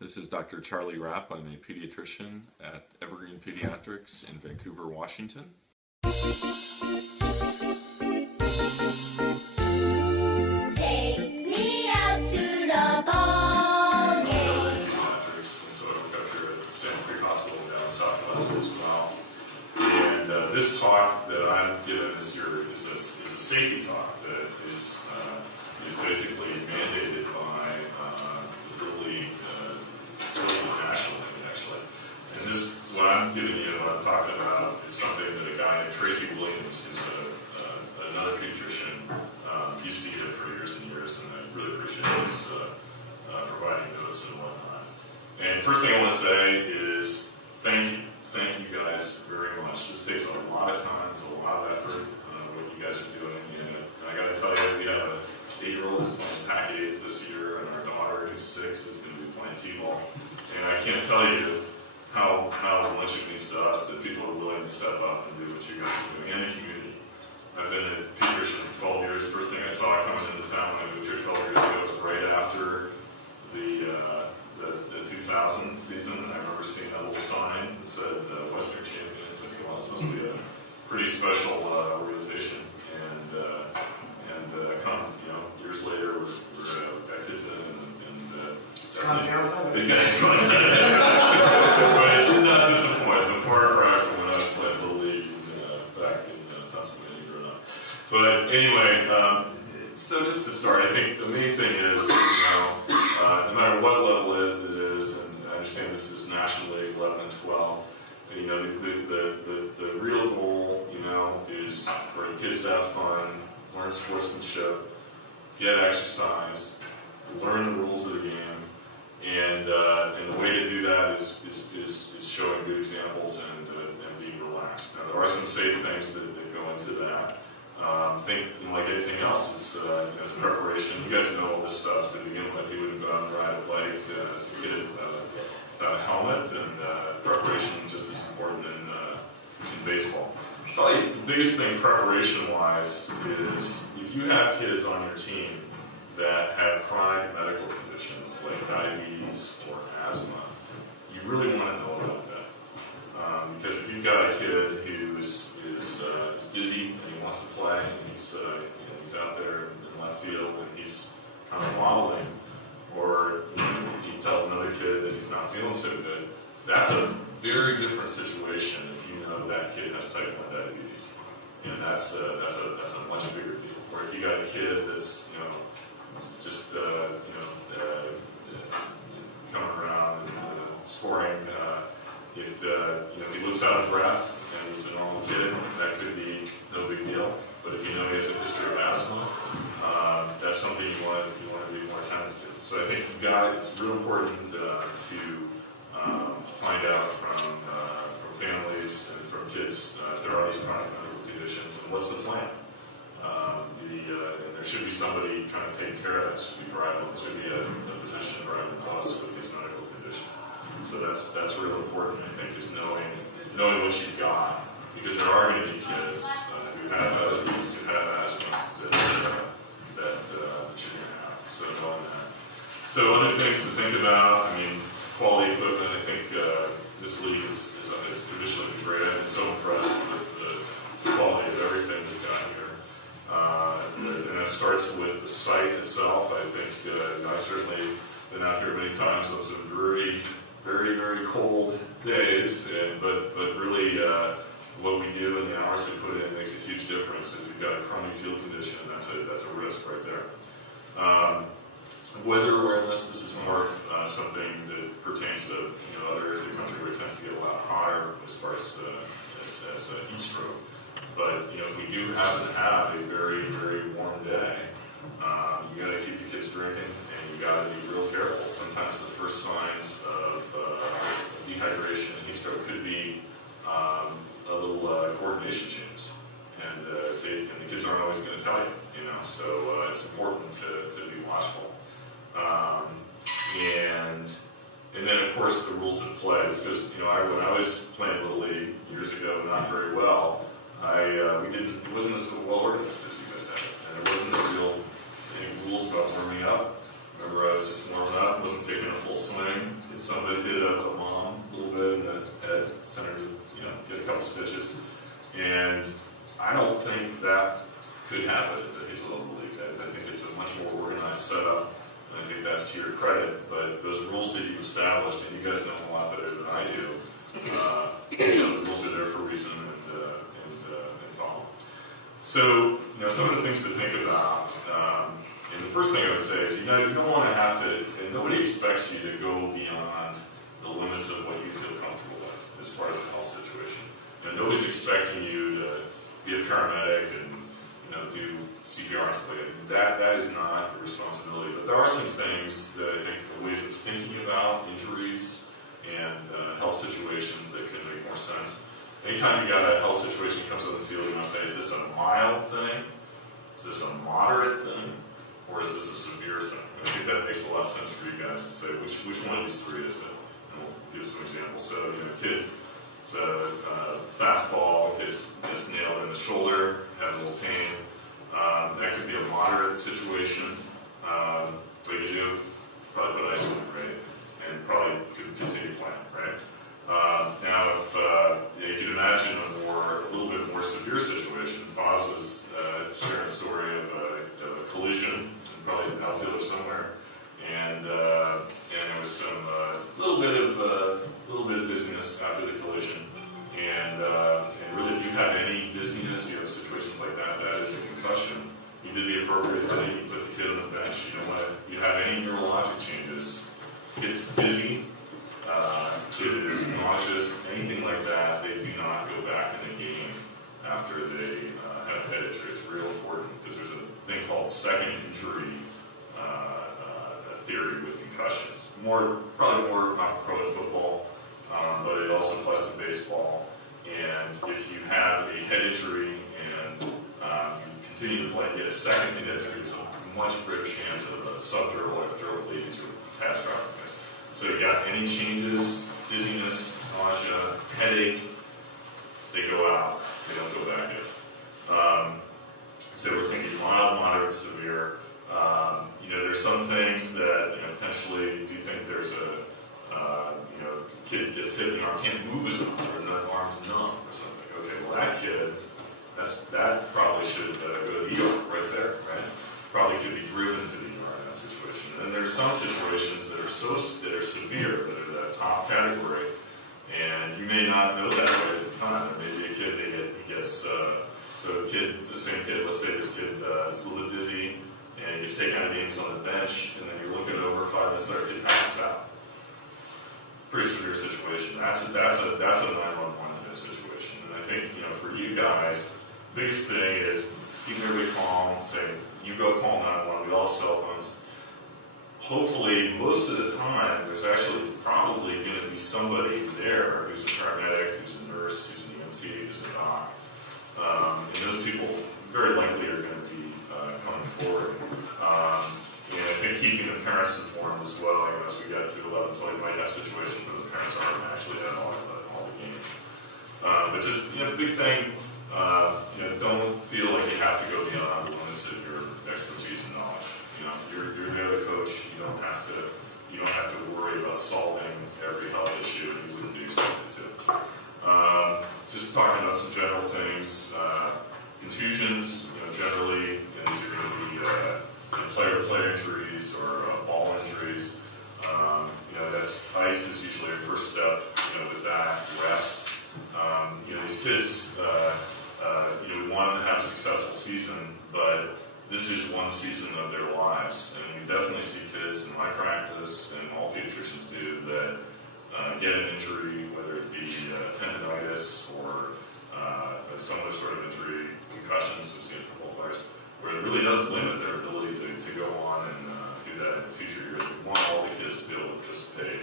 This is Dr. Charlie Rapp. I'm a pediatrician at Evergreen Pediatrics in Vancouver, Washington. Take me out to the ball game. Pediatrics, and so I work up here at Santa Cruz Hospital down southwest as well. And this talk that I'm giving this year is a safety talk that is basically mandated by really sort of nationally, actually. And this, what I'm giving you, what I'm talking about, is something that a guy named Tracy Williams, who's another pediatrician, used to give for years and years, and I really appreciate his providing to us and whatnot. And first thing I want to say is thank you. Thank you guys very much. This takes a lot of time, it's a lot of effort, what you guys are doing. And I got to tell you, we have an 8-year-old who's playing Pac-8 this year, and our daughter, who's 6, is going to be playing T-ball. And I can't tell you how much it means to us that people are willing to step up and do what you guys are doing in the community. I've been a pediatrician for 12 years. First thing I saw coming into town when I moved here 12 years ago was right after the 2000 season. I remember seeing that little sign that said Western Champions. I said, well, this must be a pretty special organization. And come, years later, we've got kids in and it's gone down. these guys gone down. But it did not disappoint. It's a far cry from when I was playing Little League back in Pennsylvania growing up. But anyway, so just to start, I think the main thing is, no matter what level it is, and I understand this is National League 11 and 12, the real goal, is for the kids to have fun, learn sportsmanship, get exercise, learn the rules of the game, and the way to do that is showing good examples and being relaxed. Now, there are some safe things that go into that. Think, like anything else, it's preparation. You guys know all this stuff to begin with. You wouldn't go out and ride a bike as a kid without a helmet, and preparation is just as important in baseball. Probably the biggest thing preparation-wise is if you have kids on your team that have chronic medical conditions like diabetes or asthma, you really want to know about that. Because if you've got a kid who is dizzy and he wants to play, and he's out there in left field and he's kind of wobbling, or he tells another kid that he's not feeling so good, that's a very different situation if you know that kid has type 1 diabetes. And that's a much bigger deal. Or if you got a kid that's just coming around and scoring, if he looks out of breath and he's a normal kid, that could be no big deal. But if you know he has a history of asthma, that's something you want to be more attentive to. So I think it's real important to find out from families and from kids if there are these chronic medical conditions and what's the plan. And there should be somebody kind of taking care of that. There should be a physician driving the bus with these medical conditions. So that's real important, I think, is knowing what you've got, because there are going to be kids who have diabetes, who have asthma that you're going to have. So knowing that. So other things to think about. Quality equipment. I think this league is traditionally great. I've been so impressed with the quality of everything we've got here. And that starts with the site itself. I think I've certainly been out here many times on some very, very, very cold days, but really what we do and the hours we put in makes a huge difference. If you've got a crummy field condition, that's a risk right there. Weather awareness, this is more something that pertains to other areas of the country where it tends to get a lot hotter as far as heat stroke. But if we do happen to have a very, very warm day, you got to keep the kids drinking, and you got to be real careful. Sometimes the first signs of dehydration and heat stroke could be a little coordination change, and the kids aren't always going to tell you. So it's important to be watchful. And then of course the rules of play. Because when I was playing Little League years ago, not very well. It wasn't as well organized as you guys have it, and there wasn't any rules about warming up. Remember, I was just warming up, wasn't taking a full swing. somebody hit a mom a little bit in the head, sent her to, get a couple stitches. And I don't think that could happen at the Hazel Dell League. I think it's a much more organized setup, and I think that's to your credit. But those rules that you've established, and you guys know a lot better than I do, the rules are there for a reason, and follow. So, some of the things to think about. And the first thing I would say is, you don't want to have to, and nobody expects you to go beyond the limits of what you feel comfortable with as far as the health situation. Nobody's expecting you to be a paramedic and do CPR and stuff like that. That is not a responsibility. But there are some things that I think are ways of thinking about injuries and health situations that can make more sense. Anytime you got a health situation that comes on the field, you want to say, is this a mild thing? Is this a moderate thing? Or is this a severe thing? I think that makes a lot of sense for you guys to say, which one of these three is it? And we'll give some examples. So, a kid, it's a fastball, gets nailed in the shoulder, has a little pain. That could be a moderate situation. What you do? Probably put ice on it, right? And probably could continue playing, right? Now, if you can imagine a little bit more severe situation, Foz was sharing a story of a collision, probably an outfielder somewhere, and there was some little bit of dizziness after the collision, and really, if you have any dizziness, you have situations like that. That is a concussion. You did the appropriate thing. You put the kid on the bench. You don't want to. You have any neurologic changes. Kid's dizzy. Kid is nauseous. Anything like that, they do not go back in the game after they have a head injury. It's real important because there's a thing called second injury theory with concussions. Probably more pro in football, but it also applies to baseball. And if you have a head injury and you continue to play and get a second head injury, there's a much greater chance of a subdural or epidural lesions or catastrophic things. So you got any changes, dizziness, nausea, headache, they go out. They don't go back in. So we're thinking mild, moderate, severe. There's some things that potentially, if you think there's a kid gets hit in the arm, can't move his arm, or the arm's numb or something. Okay, well that kid, that probably should go to the ER right there, right? Probably could be driven to the ER in that situation. And there's some situations that are severe, that are the top category, and you may not know that right at the time. There may be a kid the same kid, let's say this kid is a little bit dizzy, and he gets taken out of games on the bench, and then you're looking over 5 minutes later, kid passes out. It's a pretty severe situation. That's a 911 type situation. And I think, for you guys, the biggest thing is keeping everybody calm, saying, you go call 911, we all have cell phones. Hopefully, most of the time, there's actually probably going to be somebody there who's a paramedic, who's a nurse, who's an EMT, who's a doc. And those people very likely are going to be coming forward. And I think keeping the parents informed as well. As we get to 11, 12, you might have situations where the parents aren't actually at all the games. But just, big thing, don't feel like you have to go beyond the limits of your expertise and knowledge. You're the coach. You don't have to worry about solving every health issue. You wouldn't be expected to. Just talking about some general things. Contusions, generally, these are going to be player injuries or ball injuries. That's ice is usually a first step. With that, rest. These kids, we want them to have a successful season, but this is one season of their lives, and we definitely see kids in my practice, and all pediatricians do, that get an injury, whether it be tendonitis or some other sort of injury, concussions, we've seen football players, where it really does limit their ability to go on and do that in future years. We want all the kids to be able to participate,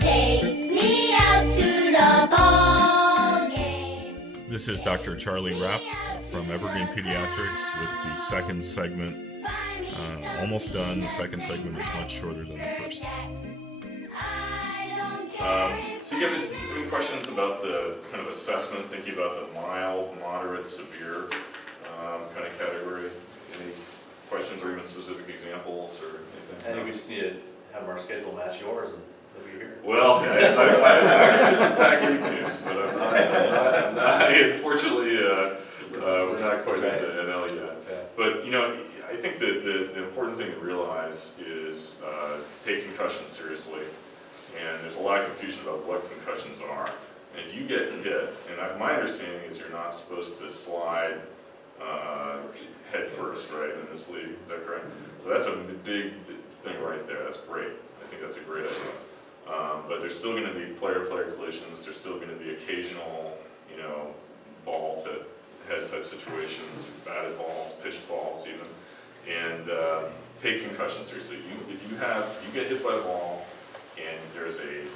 Take me out to the ball game. This is Dr. Charlie Rapp from Evergreen Pediatrics with the second segment. Almost done. The second segment is much shorter than the first. So you have any questions about the kind of assessment, thinking about the mild, moderate, severe kind of ankles or anything? I think we just need to have our schedule match yours and they'll be here. Well, I did some packing games, but I'm not unfortunately, we're not quite at the NL yet. Yeah. But, you know, I think that the important thing to realize is take concussions seriously. And there's a lot of confusion about what concussions are. And if you get hit, and my understanding is you're not supposed to slide head first, right, in this league, is that correct? So that's a big thing right there, that's great. I think that's a great idea. But there's still gonna be player-player collisions, there's still gonna be occasional, you know, ball to head type situations, batted balls, pitched balls even. And take concussions seriously. If you get hit by the ball and there's a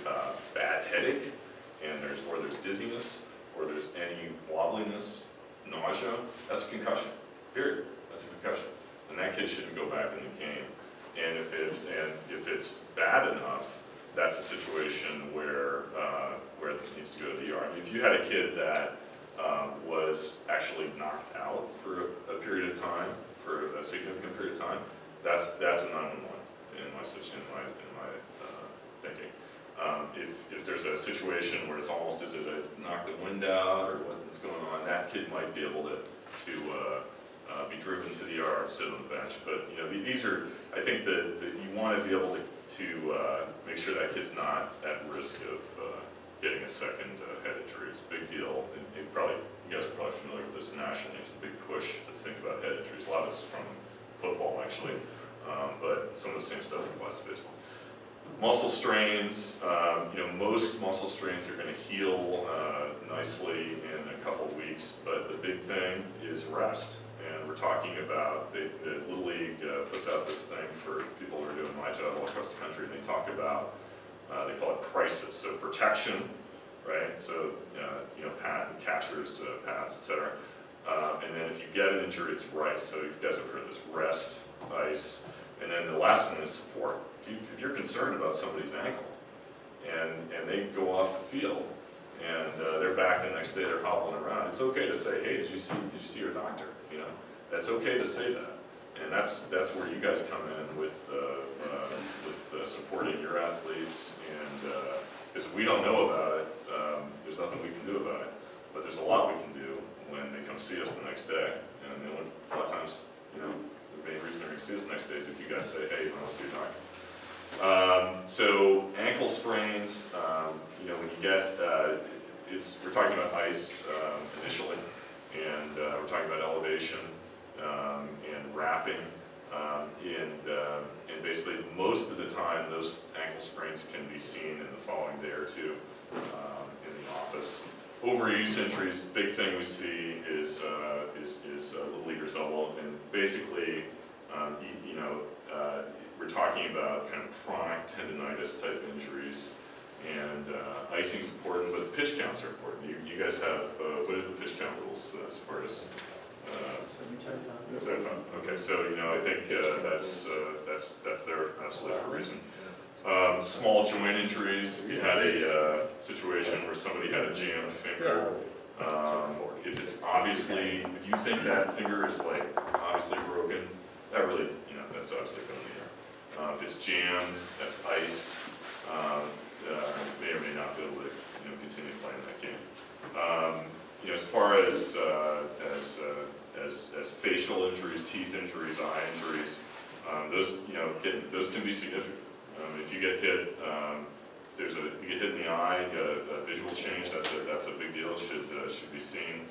bad headache, and there's dizziness, or there's any wobbliness, nausea, that's a concussion, period. That's a concussion. And that kid shouldn't go back in the game. And if it's bad enough, that's a situation where it needs to go to the ER. I mean, if you had a kid that was actually knocked out for a period of time, for a significant period of time, that's a 911 in my thinking. If there's a situation where it's almost as if it knocked the wind out or what's going on, that kid might be able to be driven to the ER, sit on the bench. But you know, these are, I think that you want to be able to make sure that kid's not at risk of getting a second head injury. It's a big deal. You guys are probably familiar with this nationally. It's a big push to think about head injuries. A lot of it's from football actually, but some of the same stuff applies to baseball. Muscle strains, you know, most muscle strains are going to heal nicely in a couple of weeks, but the big thing is rest. And we're talking about, the Little League puts out this thing for people who are doing my job all across the country, and they talk about, they call it crisis. So protection, right? So, you know, catchers, pads, etc. And then if you get an injury, it's rice. So you guys have heard this: rest, ice. And then the last one is support. If you're concerned about somebody's ankle and they go off the field and they're back the next day, they're hobbling around, it's okay to say, hey, did you see your doctor? You know, that's okay to say that. And that's where you guys come in with supporting your athletes. And because we don't know about it, there's nothing we can do about it. But there's a lot we can do when they come see us the next day. And a lot of times, you know, the main reason they're going to see us next day is if you guys say, hey, you want to see your doctor. So ankle sprains, you know, when you get, we're talking about ice initially, and we're talking about elevation and wrapping, and basically most of the time those ankle sprains can be seen in the following day or two in the office. Overuse injuries, big thing we see is Little Leaguer's elbow, and basically, you know, we're talking about kind of chronic tendonitis type injuries, and icing's important, but pitch counts are important. You guys have, what are the pitch count rules as far as? 75. Okay, so you know, I think that's there absolutely for a reason. Small joint injuries. If you had a situation where somebody had a jammed finger, if you think that finger is like obviously broken, that really, you know, that's obviously going to be there. If it's jammed, that's ice. May or may not be able to, you know, continue playing that game. You know, as far as facial injuries, teeth injuries, eye injuries, those, you know, those can be significant. If you get hit, if you get hit in the eye, a visual change, that's a big deal. Should be seen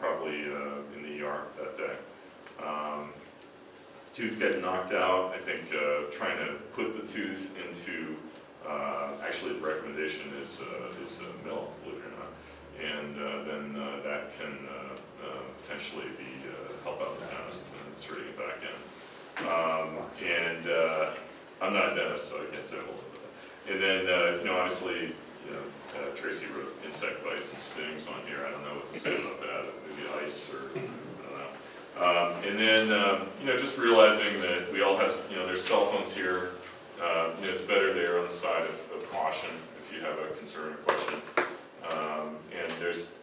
probably in the ER that day. Tooth getting knocked out. I think trying to put the tooth into actually the recommendation is mill, believe it or not, and then that can potentially be help out the dentist and inserting it back in. And I'm not a dentist, so I can't say a whole lot about that. And then, you know, obviously, you know, Tracy wrote insect bites and stings on here. I don't know what to say about that. Maybe ice or I don't know. And then, you know, just realizing that we all have, you know, there's cell phones here. You know, it's better there on the side of caution if you have a concern or question. And there's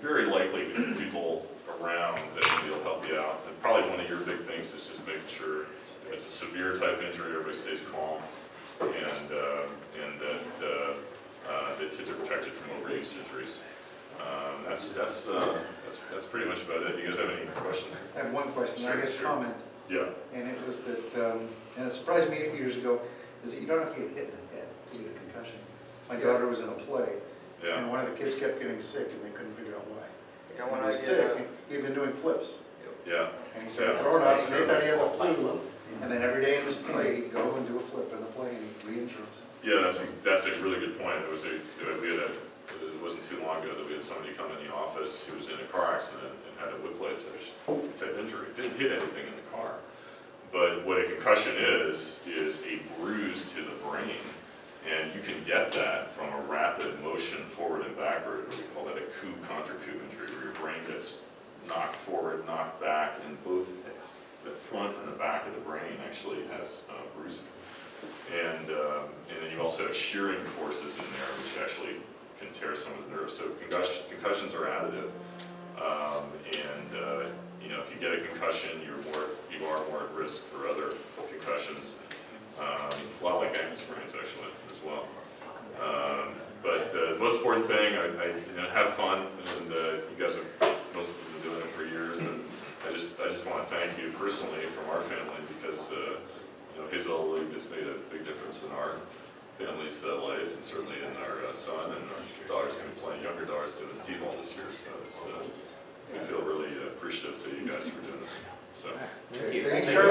very likely to be people around that maybe will help you out. And probably one of your big things is just making sure if a it's a severe type injury, everybody stays calm, and that kids are protected from overuse injuries. That's pretty much about it. Do you guys have any questions? I have one question, Sure, I guess sure. comment, Yeah. and it was that, and it surprised me a few years ago, is that you don't have to get hit in the head to get a concussion. My daughter was in a play, Yeah. and one of the kids kept getting sick, and they couldn't figure out why. Yeah, When when he I was did, sick, he'd been doing flips, Yeah. and he started Yeah. throwing up, and they thought he had the flu, and then every day in this play, he'd go and do a flip in the play, and he'd re-injure himself. Yeah, that's a really good point. It wasn't too long ago that we had somebody come in the office who was in a car accident and had a whiplash type injury. Didn't hit anything in the car. But what a concussion is a bruise to the brain. And you can get that from a rapid motion forward and backward. We call that a coup contre coup injury, where your brain gets knocked forward, knocked back, and both the front and the back of the brain actually has bruising. And then you also have shearing forces in there, which actually can tear some of the nerves. So concussions are additive. If you get a concussion, you are more at risk for other concussions. A lot like ankle sprains actually as well. But the most important thing, have fun, and you guys have most of you been doing it for years, and I just want to thank you personally from our family, because Hazel has made a big difference in our family's life, and certainly in our son, and our daughter's going to be playing, younger daughter's doing the T-ball this year, so we feel really appreciative to you guys for doing this. So. Thank you. Thanks, Charlie.